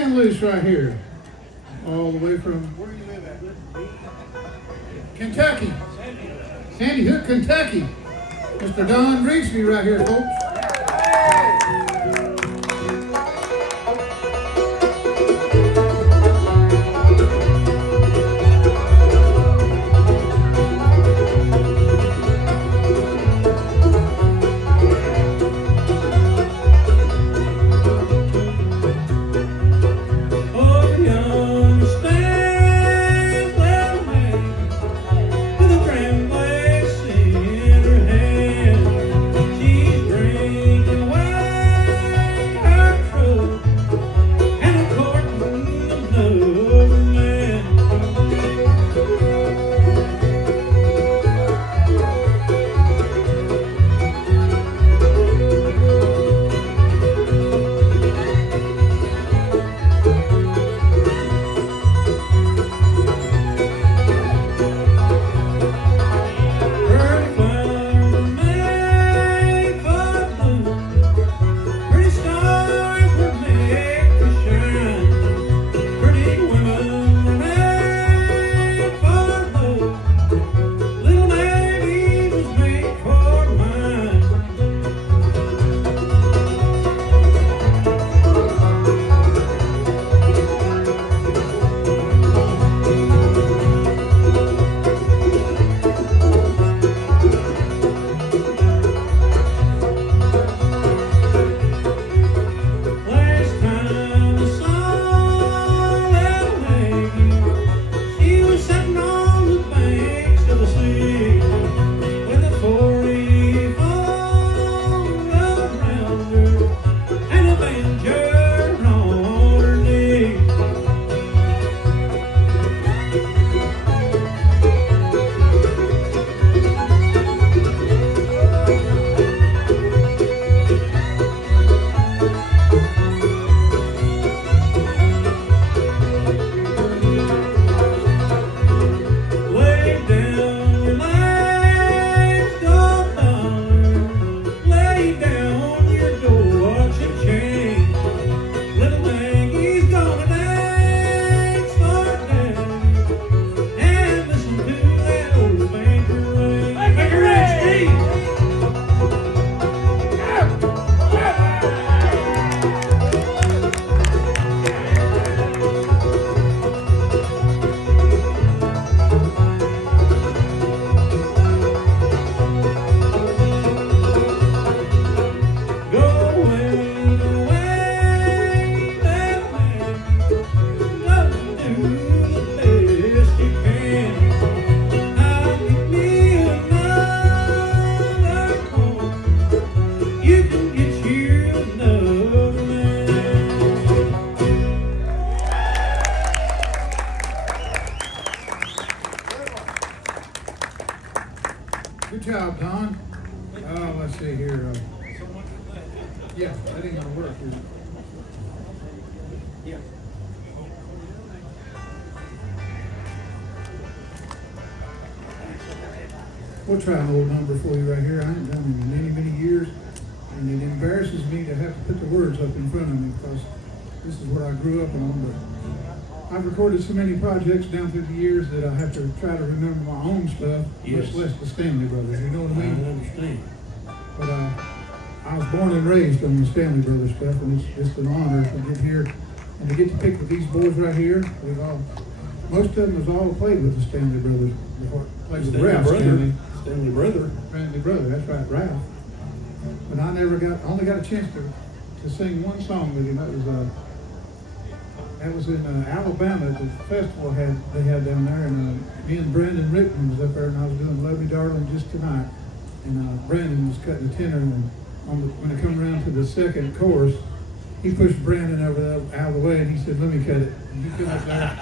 band loose right here. All the way from, where do you live at? Kentucky. Sandy Hook, Kentucky. Mr. Don Rigsby right here, folks. Good job, Don. Let's see here. Yeah, that ain't gonna work, is it? Yeah. We'll try an old number for you right here. I haven't done it in many, many years, and it embarrasses me to have to put the words up in front of me because this is where I grew up on. But I've recorded so many projects down through the years that I have to try to remember my own stuff, much less the Stanley Brothers. You know what I mean? I understand. But I was born and raised on the Stanley Brothers stuff, and it's just an honor to get here and to get to pick with these boys right here. Most of them has all played with the Stanley Brothers before. Played with Ralph Stanley. Stanley brother. Stanley brother, that's right, Ralph. But I only got a chance to sing one song with him. That was in Alabama at the festival they had down there, and me and Brandon Rickman was up there, and I was doing "Love Me Darling" just tonight, and Brandon was cutting the tenor, and when it come around to the second chorus, he pushed Brandon out of the way, and he said, "Let me cut it." And he come up there.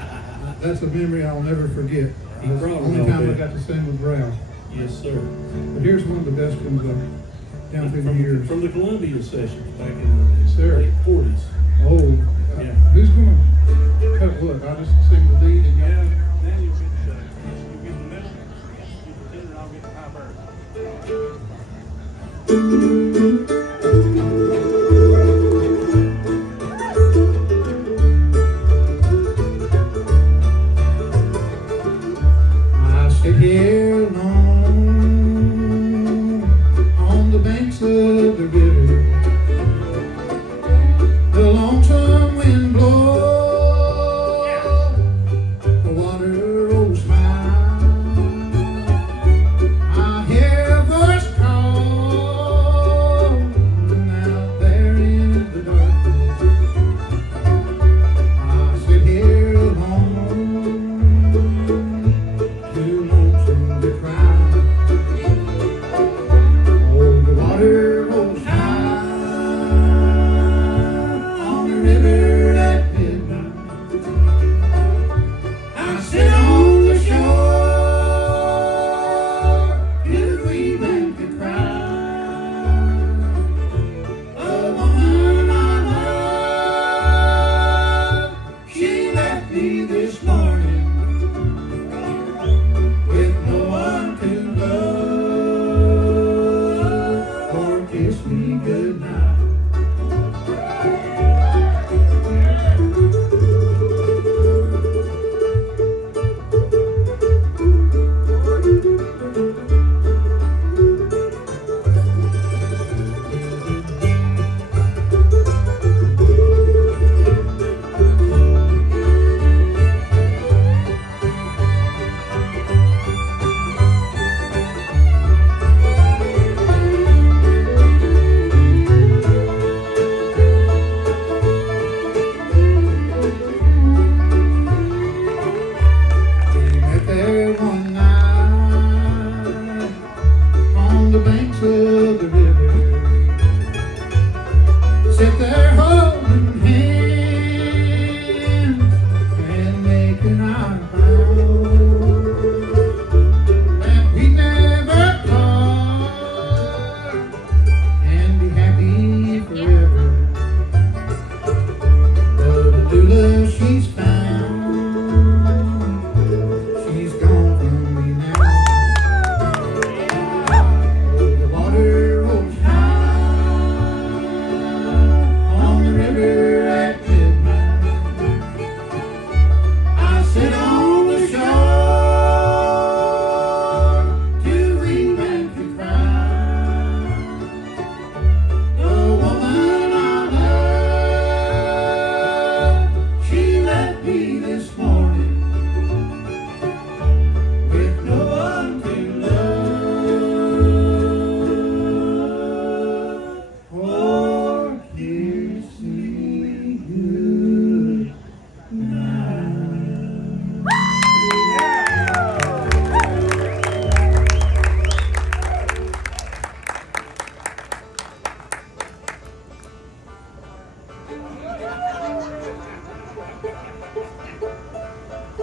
That's a memory I'll never forget. That's the only time I got to sing with Ralph. Yes, sir. But here's one of the best ones down through the years. From the Columbia sessions back in the late 40s. Oh, yeah. Who's going to cut what? I'll just sing the lead and then you get the middle, you get the tenor, and I'll get the high bar.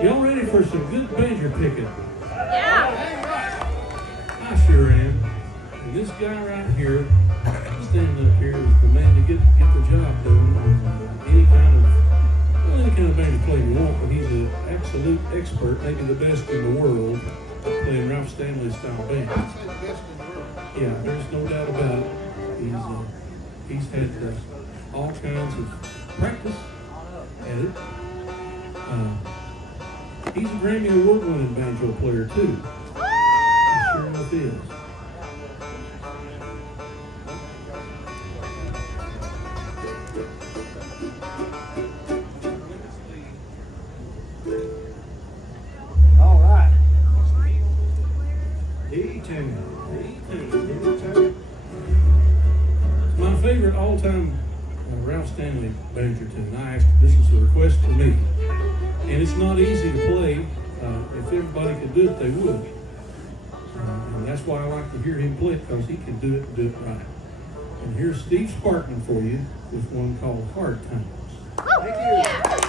Y'all ready for some good banjo picking? Yeah. I sure am. And this guy right here, standing up here, is the man to get the job done on any kind of banjo play you want, but he's an absolute expert, maybe the best in the world, playing Ralph Stanley style banjo. Yeah, there's no doubt about it. He's had all kinds of practice at it. He's a Grammy Award-winning banjo player too. He sure enough is. All right. D-tune. My favorite all-time Ralph Stanley banjo tune. This is a request for me. And it's not easy to play. If everybody could do it, they would. And that's why I like to hear him play it, because he can do it and do it right. And here's Steve Sparkman for you with one called Hard Times. Thank you.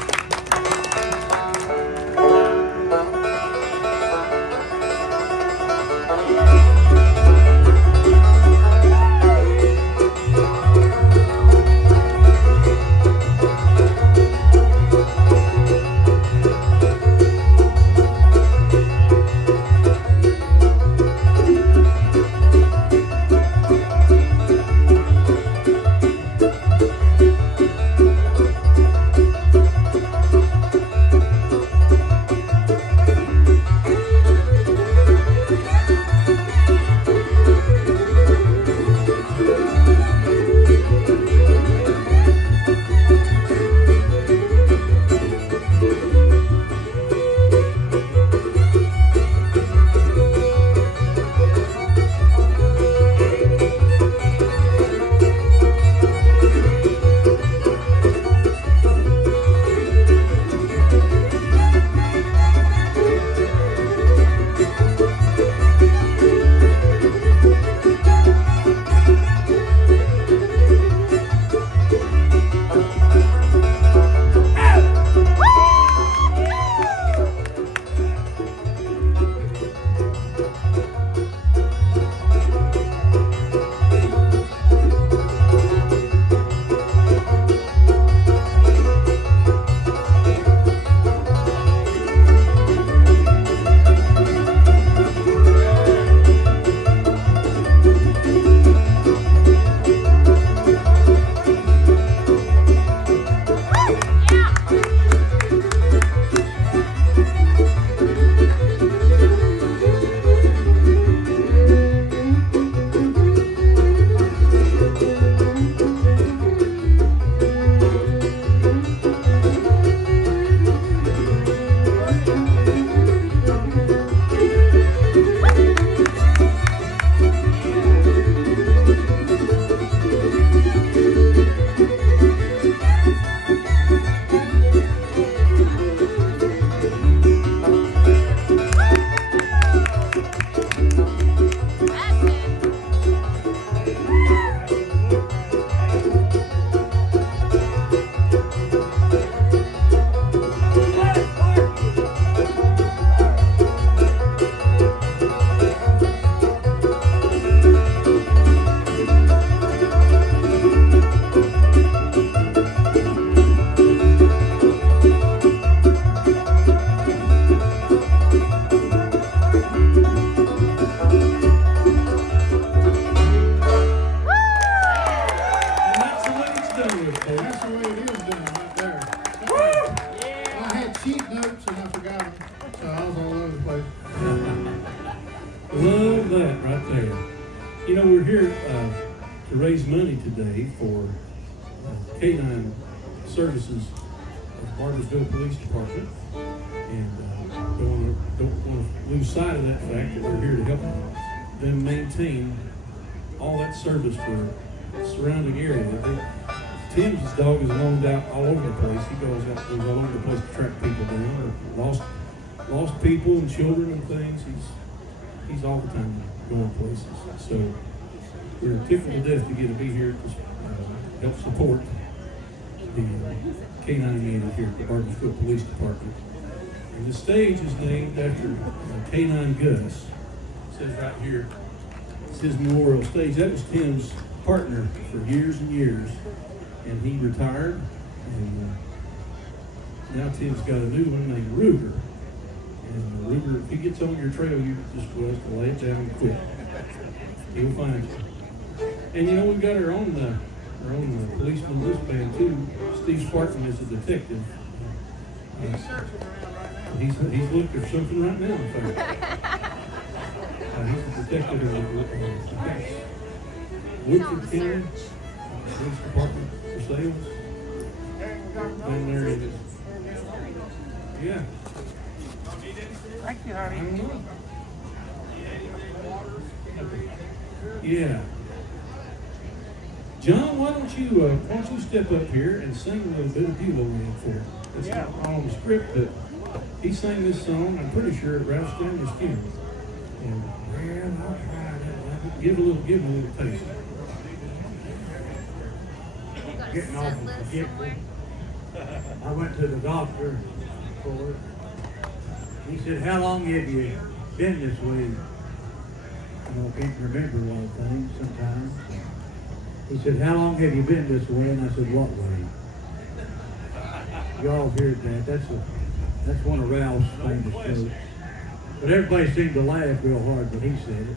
Love that right there. You know, we're here to raise money today for K-9 services of Barbersville Police Department. And don't want to lose sight of that fact that we're here to help them maintain all that service for the surrounding area. Tim's dog is loaned out all over the place. He goes all over the place to track people down, or lost people and children and things. He's all the time going places. So we're tickled to death to get to be here to help support the K-9 unit here at the Barbersville Police Department. And the stage is named after Canine Gus. It says right here, it's his memorial stage. That was Tim's partner for years and years. And he retired. And now Tim's got a new one named Ruger. And Ruger, if he gets on your trail, you just will have to lay it down and quit. He'll find you. And you know, we've got our own policeman in this band too. Steve Spartan is a detective. He's looking for something right now, in fact. He's a detective in Woodford County Police Department for sales. And there it is. Yeah. Thank you, I honey. don't know. Yeah. John, why don't you step up here and sing a little bit of Bulow Man for us? It's not on the script, but he sang this song, I'm pretty sure, at Ralph Stanley's funeral. And, well, I'll try it. Give a little taste. Getting off of forgetful. I went to the doctor for it. He said, how long have you been this way? I can't remember a lot of things sometimes. He said, how long have you been this way? And I said, what way? Y'all heard that. That's one of Ralph's famous jokes. But everybody seemed to laugh real hard when he said it.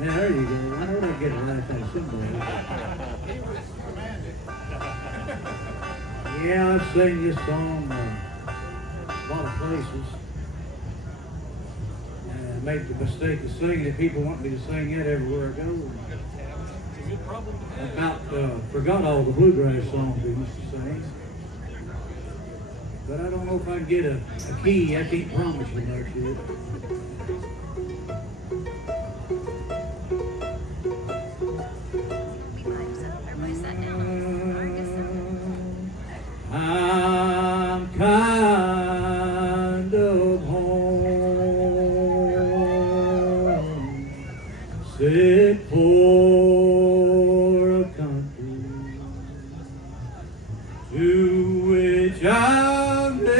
Now, there you go. I know they get a laugh out of somebody. Yeah, I've sang this song a lot of places. I made the mistake of singing it. People want me to sing it everywhere I go. Forgot all the bluegrass songs we used to sing. But I don't know if I can get a key. I can't promise you much yet. I'm kind of homesick for a country to which I've never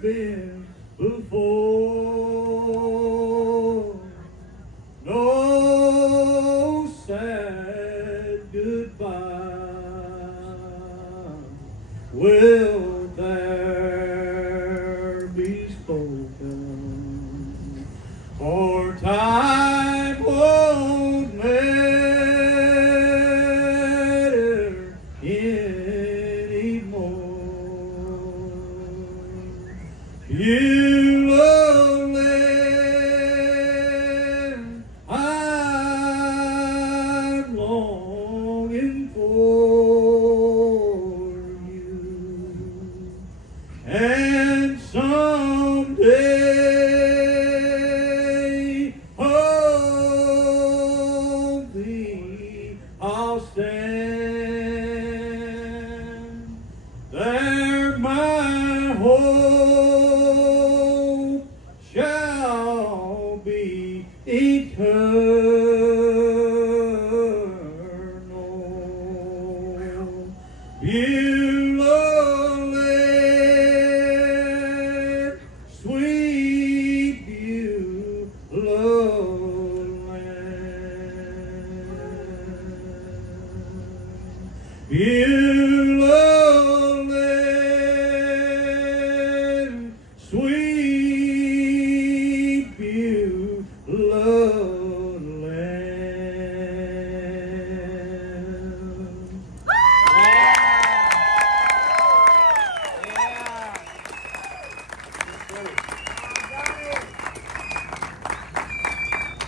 been before. No sad goodbye will there be spoken, for time won't matter anymore. You lonely, I'm longing for you, and someday home thee I'll stand. There my hope shall be eternal. Beulah land, sweet Beulah land. Beulah land, sweet Beulah land.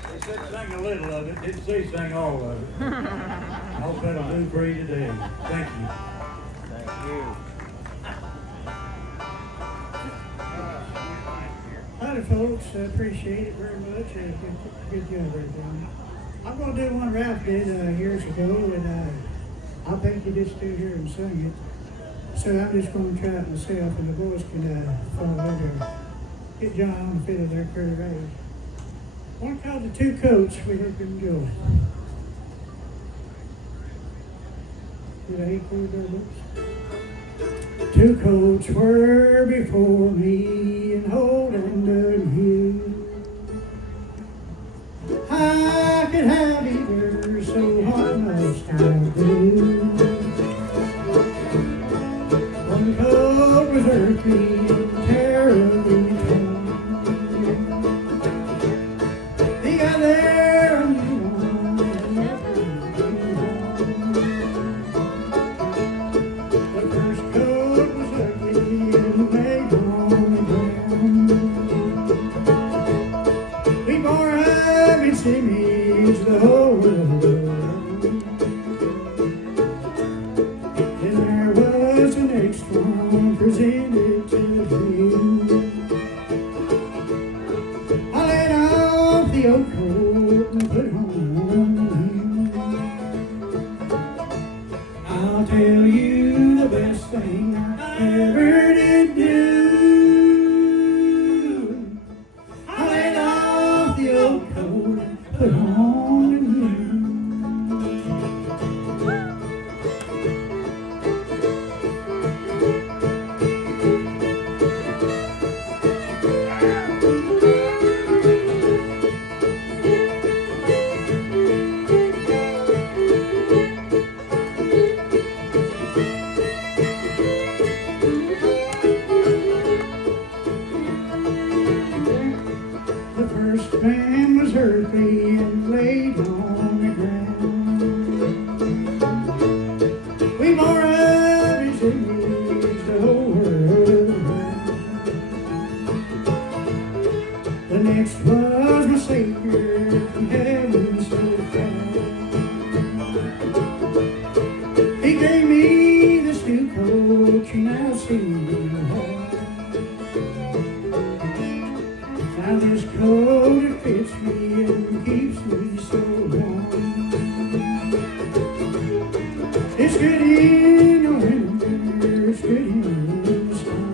They said sing a little of it, didn't say sing all of it. I hope that'll do for you today. Thank you. Thank you. Howdy, folks. I appreciate it very much. Good job, everything. I'm going to do one Ralph did years ago, and I think he just stood here and sing it. So I'm just going to try it myself, and the boys can follow over. Get John on the fiddle there pretty ready. One called The Two Coats. We hope you enjoy. Two coats were before me and holding the hill. I could have either, so what must I do? One coat was earthy and terribly torn. The other a new one and never the first coat was ugly and laid on the ground. We bore up its image the whole world around. Then there was the next one presented to view. I laid off the old coat and put on the new. I'll tell you the best thing I ever did do. I laid off the old coat and put on the new. The first man was earthy and laid on the ground. We bore up his image the whole world around. The next was my Savior from heaven so far. He gave me this new coat you now see me have. Now this coat, it fits me and keeps me so warm. It's good in the winter, it's good in the sun.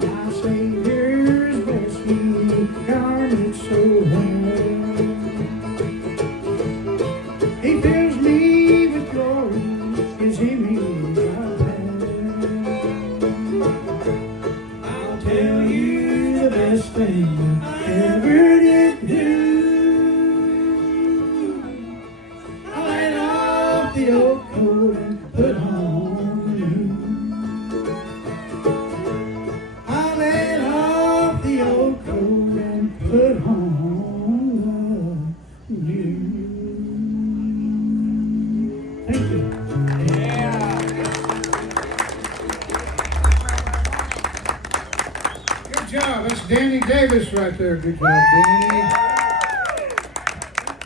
My Savior's blessed me, garment so well. He fills me with glory, his image I I'll tell you the best thing I ever did do. I laid off the old coat and put on the new. I laid off the old coat and put on the new. Thank you. Good job. That's Danny Davis right there. Good job, Danny.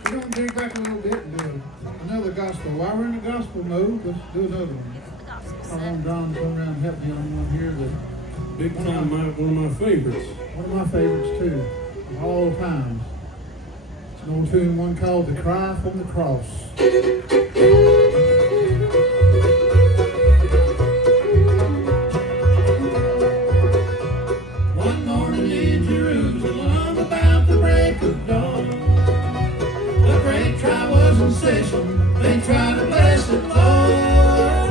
We're going to dig back a little bit and do another gospel. While we're in the gospel mode, let's do another one. I want Don to come around and help me on one here. Big time, one of my favorites. One of my favorites, too, of all times. It's an old tune, one called The Cry from the Cross. One morning in Jerusalem, about the break of dawn, the great trial was in session. They tried to bless the Lord.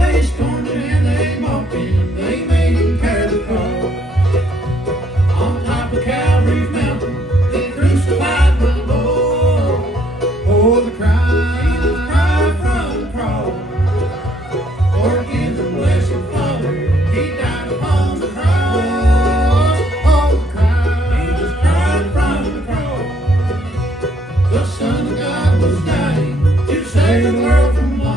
They stormed him and they mocked him. They made him carry the cross. On top of Calvary's mountain, they crucified my Lord. Oh, the cry, Jesus cried from the cross. Forgive the blessed Father, he died upon the cross. Oh, the cry, Jesus cried from the cross. The Son of God was dying to save the world from loss.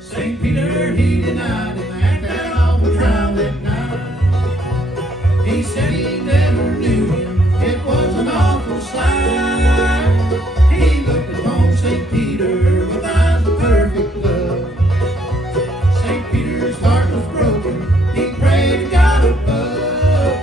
St. Peter, he denied him at that awful trial that night. He said he never knew him. It was an awful sight. He looked upon St. Peter with eyes of perfect love. St. Peter's heart was broken. He prayed to God above.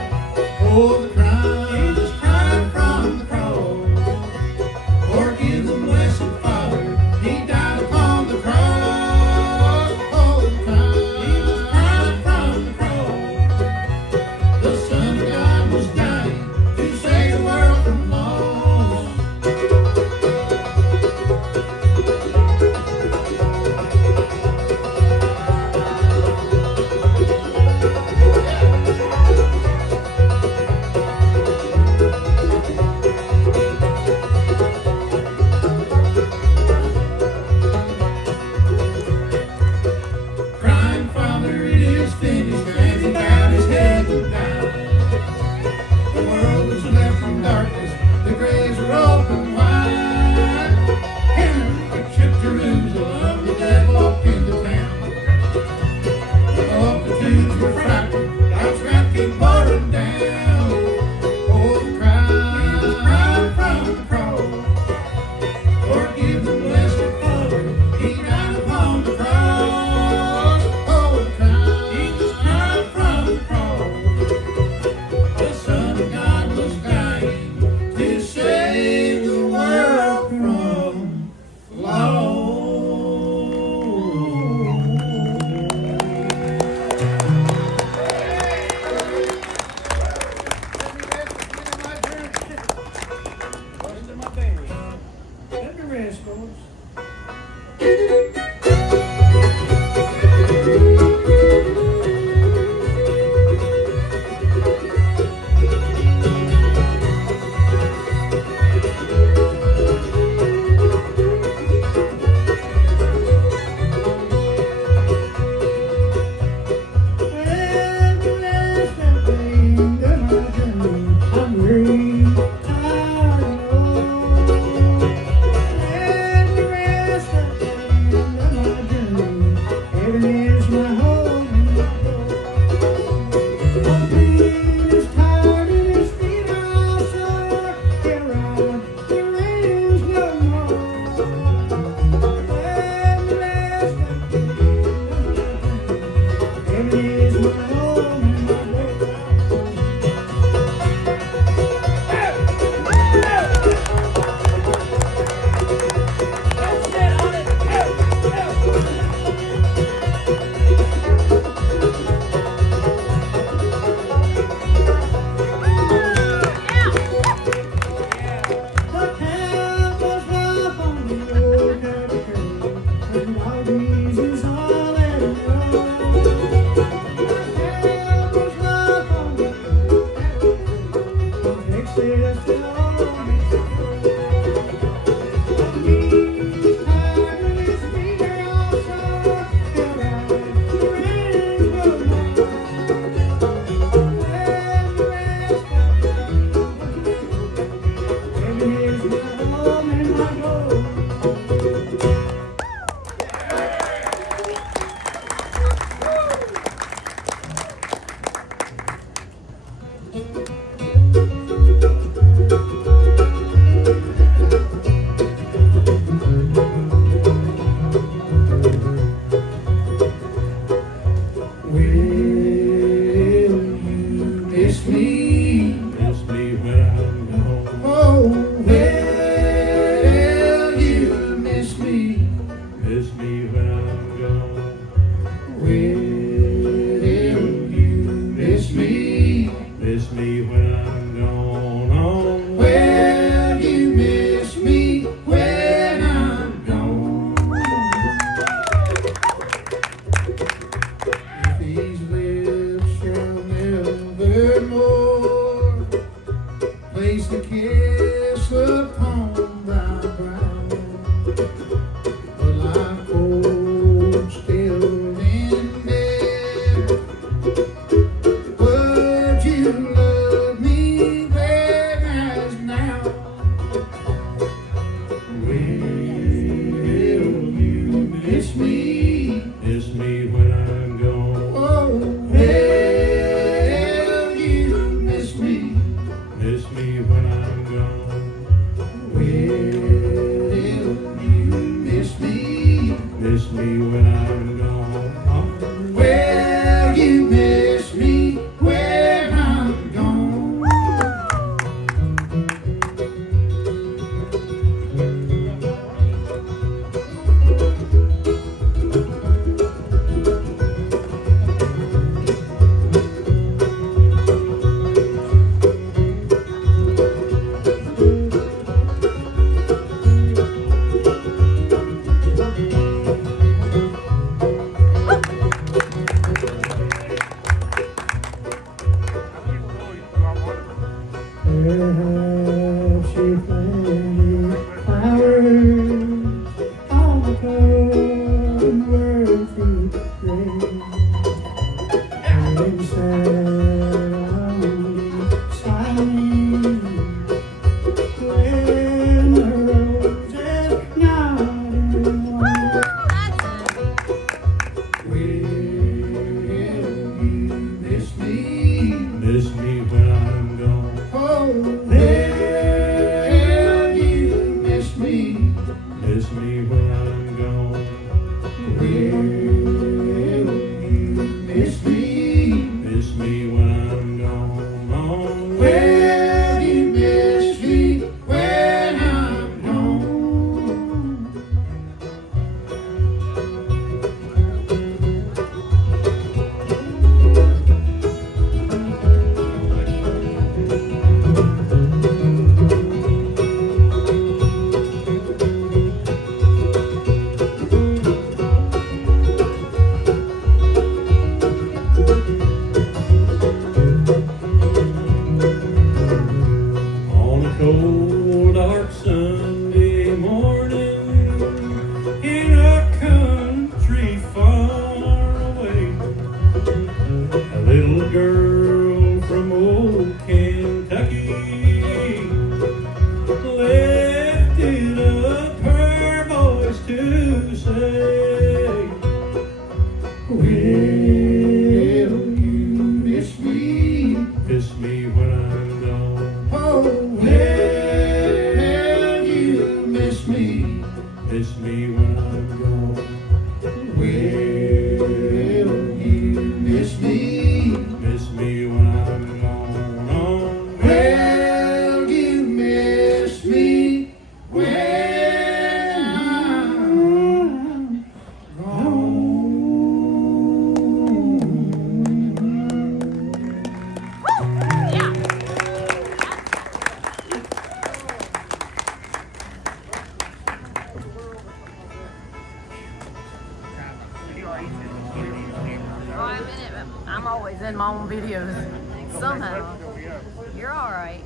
miss me? Miss me when I'm gone. Oh, will you miss me? Miss me when I'm gone. Will you miss me? Miss me when I'm gone. Oh, Will you miss me when I'm gone? If these lips shall nevermore place a kiss upon thy brow, but like cold still in bed, would you love me then as now? Will you miss me? miss me when I'm gone. Oh, will you miss me? Miss me when I'm gone. Will you miss me? Miss me when I'm gone. Oh, Will you miss me when I'm gone? Perhaps she planted flowers on the unworthy grave, and sat on silent when the roses nodded. Will you miss me? miss me when I'm gone. Oh, will you miss me? Miss me when I'm gone. Will you miss me? Miss me when I'm gone. Oh, Will you miss me when I'm gone? on a cold, dark Sunday morning in a country far away, a little girl from old Kentucky lifted up her voice to say, Will you miss me? miss me when I'm gone. Oh, will you miss me? Miss me when I'm gone. Will you miss me? Miss me when I'm gone. Oh, Will you miss me when I'm gone? I'm always in my own videos somehow. You're all right.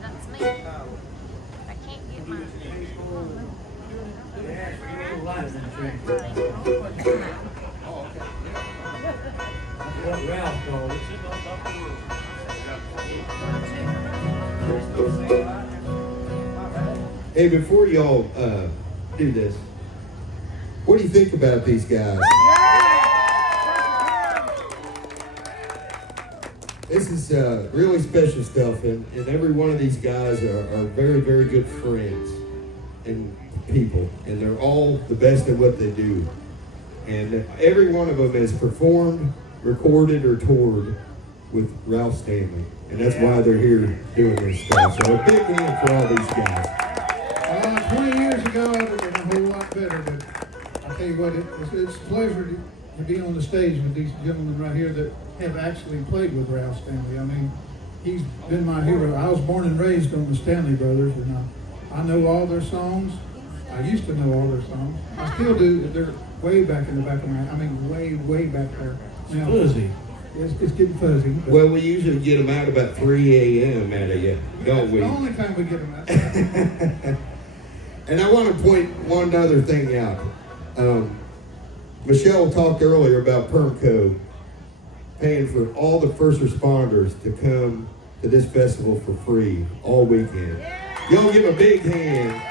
That's me. I can't get my. What Ralph called it. Hey, before y'all do this, what do you think about these guys? This is really special stuff, and every one of these guys are very, very good friends and people, and they're all the best at what they do. And every one of them has performed, recorded, or toured with Ralph Stanley, and that's why they're here doing this stuff. So a big hand for all these guys. 20 years ago, I would have been a whole lot better, but I'll tell you what, it's a pleasure to be on the stage with these gentlemen right here that have actually played with Ralph Stanley. I mean, he's been my hero. I was born and raised on the Stanley Brothers, and I know all their songs. I used to know all their songs. I still do. They're way back in the back of my, I mean, way back there. Now, Fuzzy. it's getting fuzzy. But Well, we usually get them out about 3 a.m. out of you, don't we? the only time we get them out. And I want to point one other thing out. Michelle talked earlier about Permco paying for all the first responders to come to this festival for free all weekend. Y'all give a big hand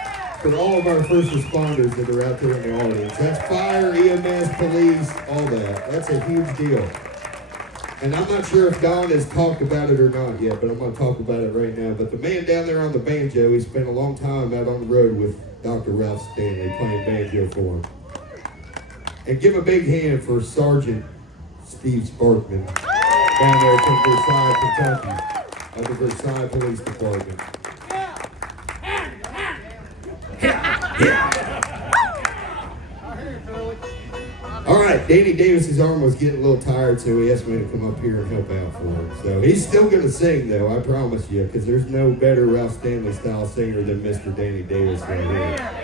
for all of our first responders that are out there in the audience. That's fire, EMS, police, all that. That's a huge deal. And I'm not sure if Don has talked about it or not yet, but I'm going to talk about it right now. But the man down there on the banjo, he spent a long time out on the road with Dr. Ralph Stanley playing banjo for him. And give a big hand for Sergeant Steve Sparkman down there from Versailles, Kentucky, of the Versailles Police Department. All right, Danny Davis's arm was getting a little tired, so he asked me to come up here and help out for him. So he's still going to sing, though, I promise you, because there's no better Ralph Stanley style singer than Mr. Danny Davis right here.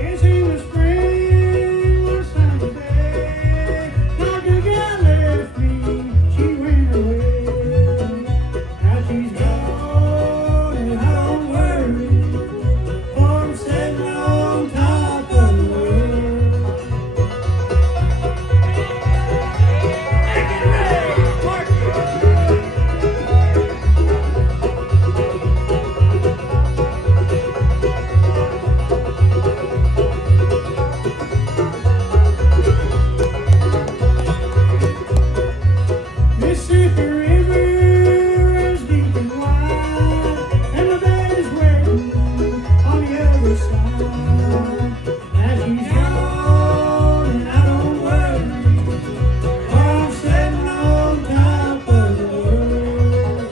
It's in the spring or summer day. Like a girl left me, she went away. Now she's gone and I don't worry, for I'm sitting on top of the world. Make it rain, Mark. Mississippi River runs deep and wide, and the bed is waiting on the other side. Now she's gone, and I don't worry, for I'm sitting on top of the world.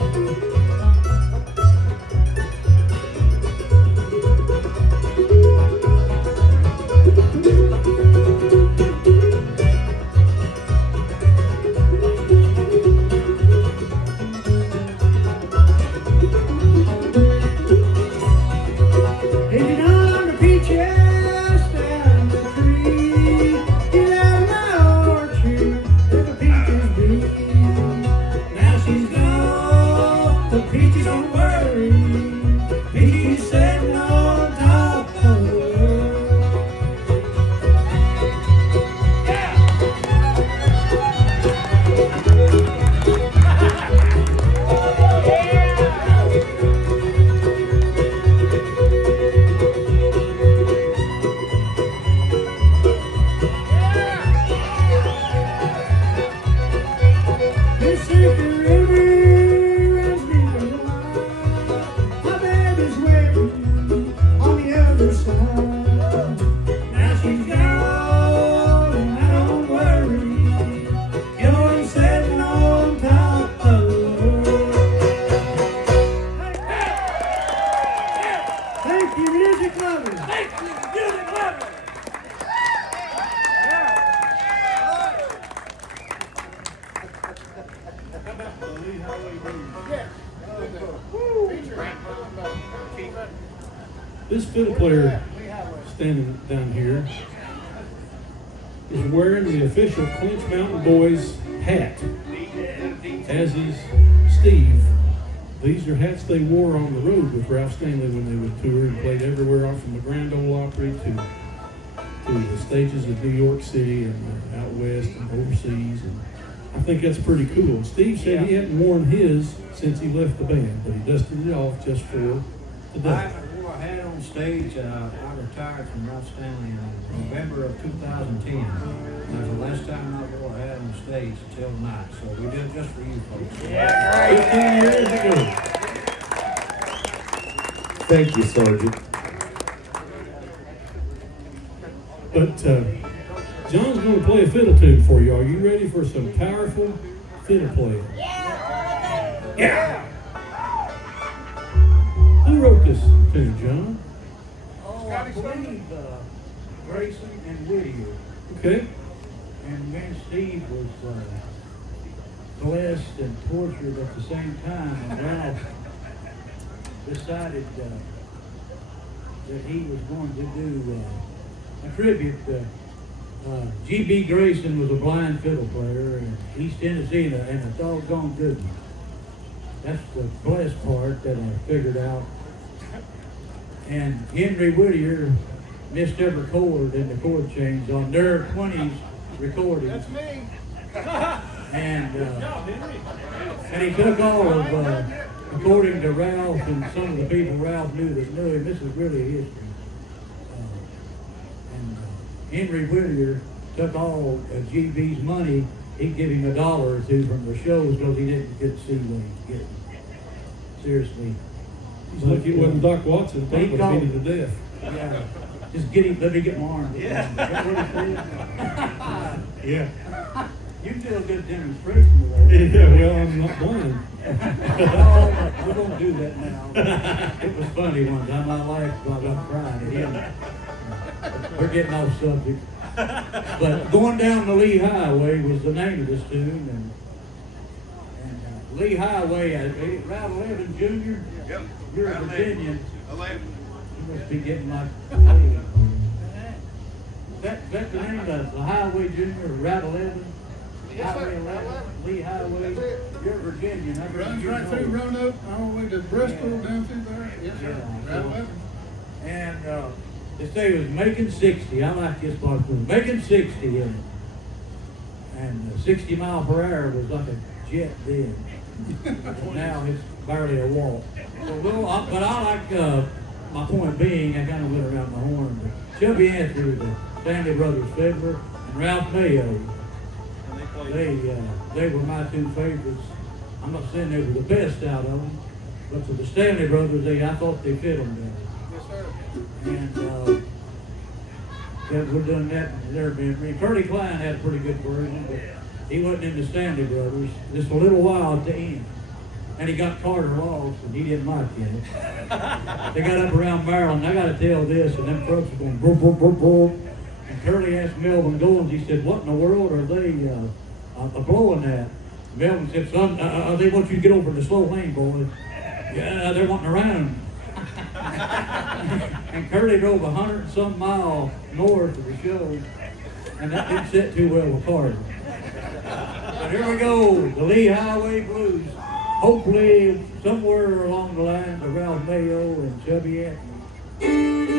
Hanging on the peaches down the tree, get out of my orchard where the peaches be. Now she's gone, the peaches don't worry, peaches sitting on top of the world. Mississippi River runs deep and wide. My baby's waiting on the other side. Now she's gone, and I don't worry, you're sitting on top of the world. Thank you, music lovers. Thank you, music lovers. This fiddle player standing down here is wearing the official Clinch Mountain Boys hat, as is Steve. these are hats they wore on the road with Ralph Stanley when they would tour and played everywhere, off from the Grand Ole Opry to the stages of New York City and out west and overseas. And I think that's pretty cool. Steve said he hadn't worn his since he left the band, but he dusted it off just for I today. haven't wore a hat on stage. I retired from Ralph Stanley in November of 2010. That was the last time I wore a hat on stage until tonight. So we did it just for you folks. 15 years ago. Thank you, Sergeant. But John's going to play a fiddle tune for you. Are you ready for some powerful fiddle playing? Yeah! Who wrote this tune, John? Oh, I believe Grayson and Whittier. Okay. And when Steve was blessed and tortured at the same time, and Ralph decided that he was going to do a tribute. G.B. Grayson was a blind fiddle player in East Tennessee and a doggone good one. That's the blessed part that I figured out. And Henry Whittier missed every chord in the chord change on their 20s recording. That's me. And he took all of, according to Ralph and some of the people Ralph knew that knew him, this is really history. Henry Whittier took all of GB's money. He'd give him $1 or $2 from the shows because he didn't get to see what he was getting. Seriously. He's like he wasn't Doc Watson, He probably called- beat him to death. Yeah. Just get him, let me get my arm. Yeah. You did a good demonstration of that. Yeah, well, I'm not blind. We're going to do that now. It was funny one time. I laughed while I cried at him. We're getting off subject. But Going Down the Lee Highway was the name of this tune. And Lee Highway, Ralph Levin Jr., you're a Virginian. You must be getting like... That the name of the Highway Jr., Ralph Levin? Highway 11, Lee Highway. You're a Virginian. Runs right through Roanoke, all the way to Bristol, down through there. Yes, sir. Right away. And they say it was making 60. I like this part. Making 60, and 60 mile per hour was like a jet then. And now it's barely a walk. So, but I like, my point being, I kind of went around the horn, but Chubby Anthony was the Stanley Brothers fiddler, and Ralph Mayo. They were my two favorites. I'm not saying they were the best out of them, but for the Stanley Brothers, I thought they fit them better. Yes, sir. And we're doing that in their memory. Curly Klein had a pretty good version, but he wasn't in the Stanley Brothers. Just a little while at the end. And he got Carter lost, and he didn't like it. They got up around Maryland, I got to tell this, and them trucks were going boop, boop, boop, boop. And Curly asked Melvin Goins, he said, what in the world are they blowing at? Melvin said, son, they want you to get over in the slow lane, boys. Yeah, they're wanting around. And Curly drove 100 and some miles north of the show, and that didn't sit too well with Carter. But here we go, the Lee Highway Blues. Hopefully, somewhere along the lines of Ralph Mayo and Chubby Anthony.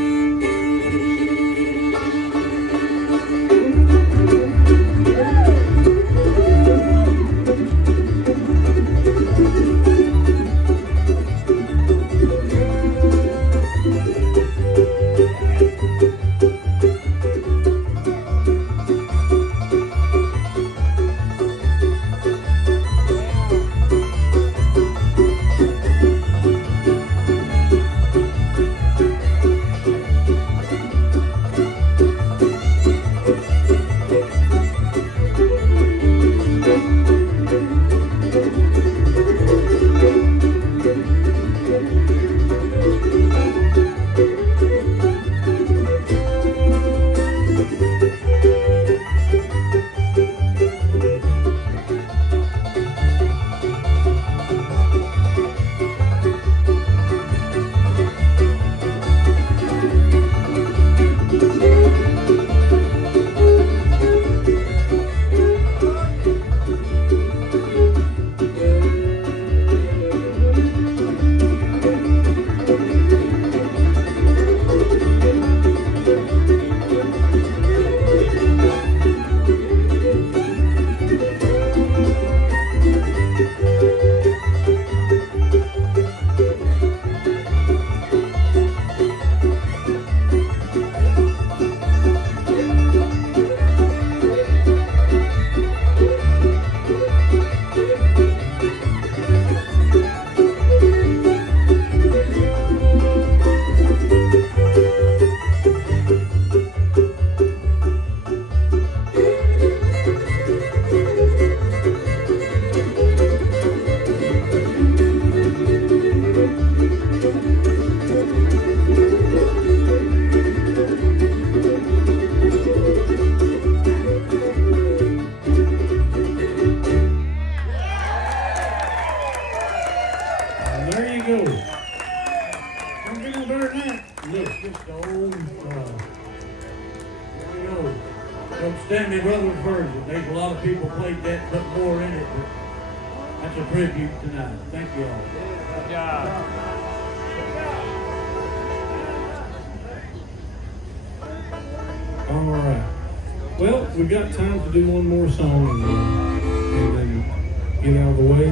Stanley Brothers version. There's a lot of people played that, put more in it, but that's a tribute tonight. Thank you all. Good job. All right. Well, we got time to do one more song and then get out of the way.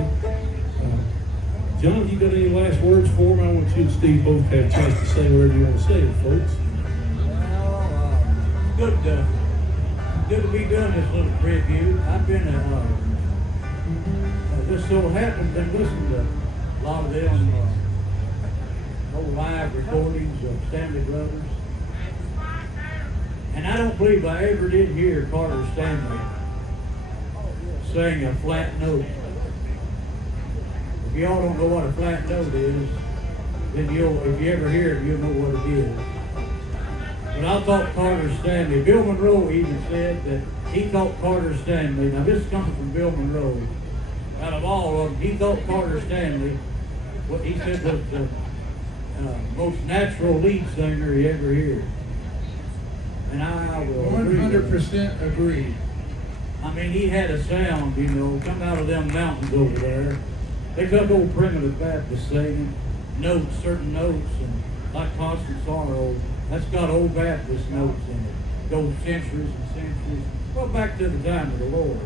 John, have you got any last words for him? I want you and Steve both have a chance to say whatever you want to say, folks. Well, good to be doing this little tribute. I've been just so happened to listen to a lot of them old live recordings of Stanley Brothers. And I don't believe I ever did hear Carter Stanley sing a flat note. If y'all don't know what a flat note is, then if you ever hear it, you'll know what it is. But I thought Carter Stanley, Bill Monroe even said that he thought Carter Stanley, now this comes from Bill Monroe, out of all of them, he thought Carter Stanley, what he said was the most natural lead singer he ever heard. And I will 100% agree. I mean, he had a sound, come out of them mountains over there. They took old primitive Baptist singing notes, certain notes, and like Constant Sorrow, that's got old Baptist notes in it. Goes centuries and centuries. Well, back to the time of the Lord.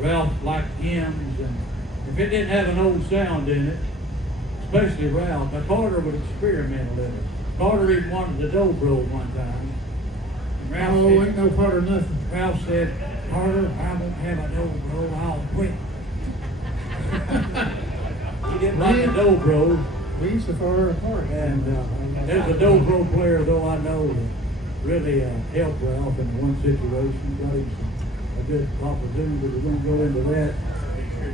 Ralph liked hymns, and if it didn't have an old sound in it, especially Ralph, now Carter would experiment a little. Carter even wanted the dobro one time. And Ralph said, ain't no part of nothing. Ralph said, Carter, I won't have a dobro, I'll quit. He didn't like the dobro. We so far apart. And there's a dobro player, though, I know that really helped Ralph in one situation. Got him a good proper dude, but we're going to go into that.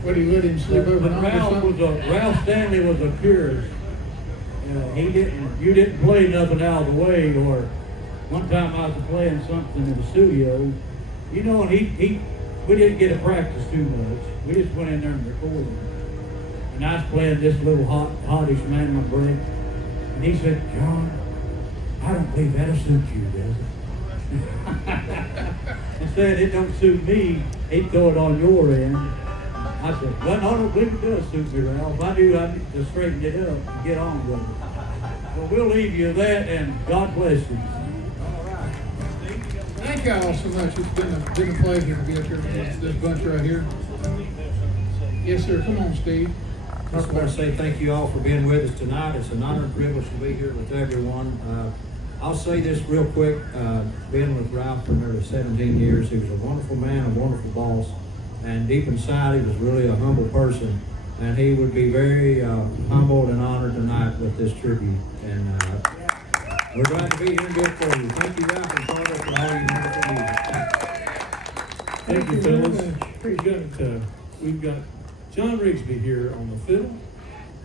What, he let him slip over But and Ralph Stanley was a purist. You didn't play nothing out of the way, or one time I was playing something in the studio, and we didn't get to practice too much. We just went in there and recorded. And I was playing this little hottish man on my break, and he said, John, I don't believe that'll suit you, does it? Instead, it don't suit me, he'd throw it on your end. I said, well, no, I don't believe it does suit me, Ralph. I knew I need to straighten it up and get on with it. Well, we'll leave you that, and God bless you. Thank y'all so much. It's been a pleasure to be up here with this bunch right here. Yes, sir. Come on, Steve. I just want to say thank you all for being with us tonight. It's an honor and privilege to be here with everyone. I'll say this real quick. Been with Ralph for nearly 17 years. He was a wonderful man, a wonderful boss. And deep inside, he was really a humble person. And he would be very humbled and honored tonight with this tribute. And we're glad to be here and do it for you. Thank you, Ralph and Carter, for all you wonderful music. Thank you, fellas. We've got John Rigsby here on the fiddle.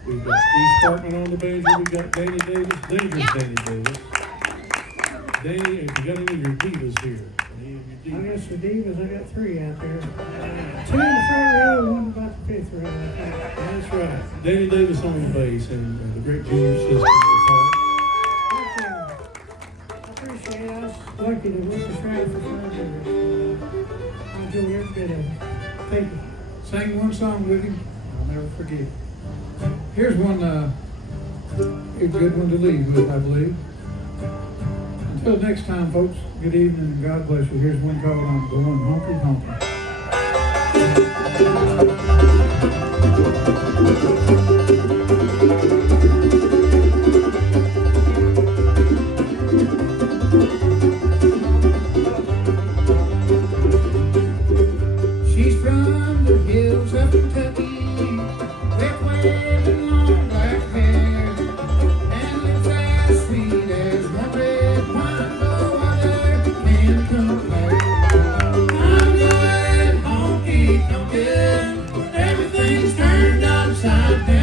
We've got Steve Sparkman on the banjo. We've got Danny Davis. Danny Davis. Danny, have you got any of your divas here? I got some divas. I got 3 out there. 2 in the front row, 1 about the 5th row. That's right. Danny Davis on the bass and the great junior Sisk on I appreciate it. I was lucky to work this round for 5 years. I enjoy every bit of it. Thank you. Sing one song with him. I'll never forget. Here's one, a good one to leave with, I believe. Until next time, folks, good evening and God bless you. Here's one called I'm Going Honky honky. She's from the hills of Kentucky, with waving long black hair, and lips as sweet as one red wine, no other can compare. I'm going honky tonkin', everything's turned upside down.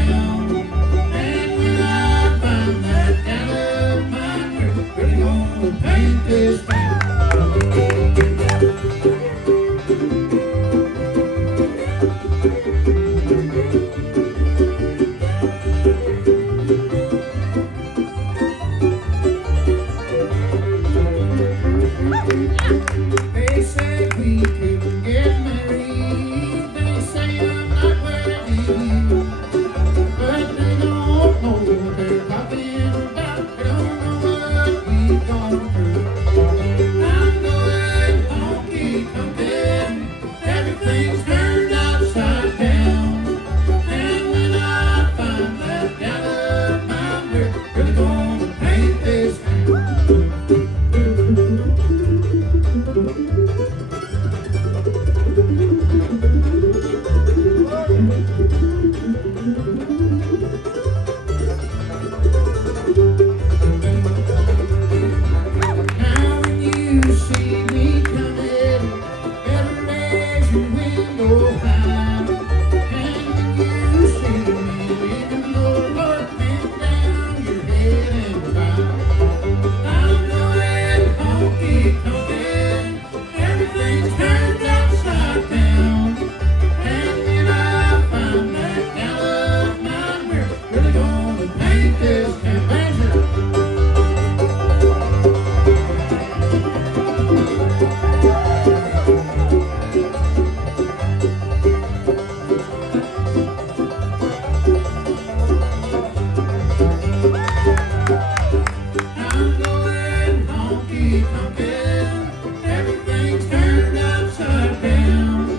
again. Everything's turned upside down.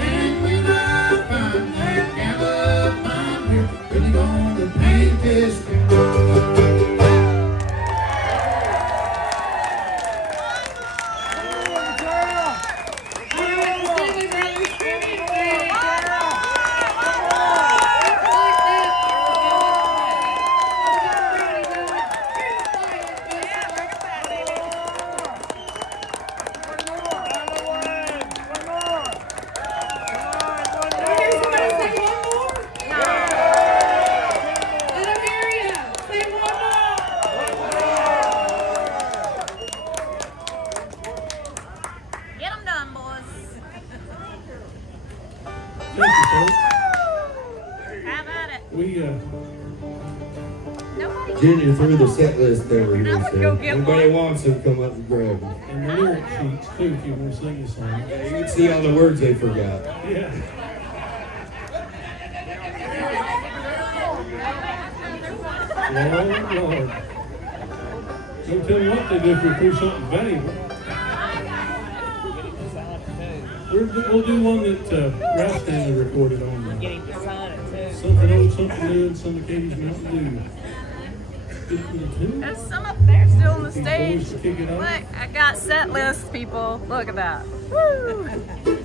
And when I find that gallop, I'm here really gonna paint this town. Get them done, boys. Thank you, folks. Have at it. We, Nobody. Junior threw the set list over here, I would so go get anybody one. wants them, come up and grab them. and the lyric sheets too, if you want to sing a song. You can see all the words they forgot. Yeah. Lord, Lord. Don't tell me what they do if we threw something valuable. We'll do one that Ralph Stanley recorded on something old, something new, and some of Katie's Mountain Dew. There's some up there still on the These stage. boys to kick it off. Look, I got set lists, people. Look at that. Woo!